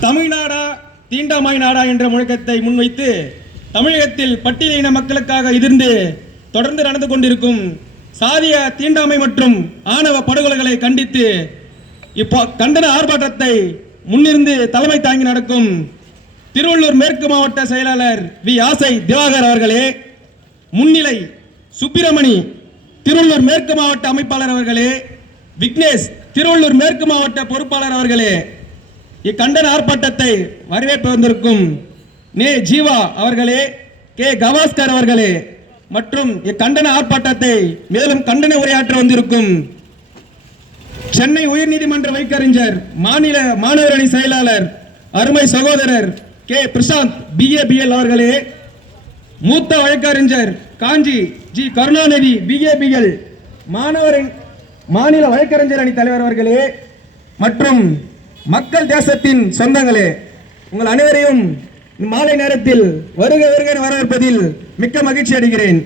தமிழ்நாடா தீண்டாமை நாடா என்ற முழக்கத்தை முன்வைத்து தமிழகத்தில் பட்டியலின மக்களுக்காக எதிர்ந்து தொடர்ந்து நடந்து கொண்டிருக்கும் சாதிய தீண்டாமை மற்றும் ஆணவ படுகொலைகளை கண்டித்து இப்போ கண்டன ஆர்ப்பாட்டத்தை முன்னிருந்து தலைமை தாங்கி நடக்கும் திருவள்ளூர் மேற்கு மாவட்ட செயலாளர் வி. ஆசை திவாகர் அவர்களே முன்னிலை சுப்பிரமணி திருவள்ளூர் மேற்கு மாவட்ட அமைப்பாளர் அவர்களே விக்னேஷ் திருவள்ளூர் மேற்கு மாவட்ட பொறுப்பாளர் அவர்களே இக்கண்டன ஆர்ப்பாட்டத்தை வரவேற்று வந்திருக்கும் நே ஜீவா அவர்களே கே கவாஸ்கர் அவர்களே மற்றும் இக்கண்டன ஆர்ப்பாட்டத்தை மேலும் கண்டன உரையாற்ற வந்திருக்கும் சென்னை உயர்நீதிமன்ற வழக்கறிஞர் மாநில மாணவர் அணி செயலாளர் அருமை சகோதரர் கே பிரசாந்த் பிஏபிஎல் அவர்களே மூத்த வழக்கறிஞர் காஞ்சி ஜி கருணாநிதி பிஏபிஎல் மாணவரின் மாநில வழக்கறிஞர் அணி தலைவர் அவர்களே மற்றும் மக்கள் தேசத்தின் சொந்தங்களே உங்கள் அனைவரையும் மாலை நேரத்தில் வருக வருக வரவேற்பதில் மிக்க மகிழ்ச்சி அடைகிறேன்.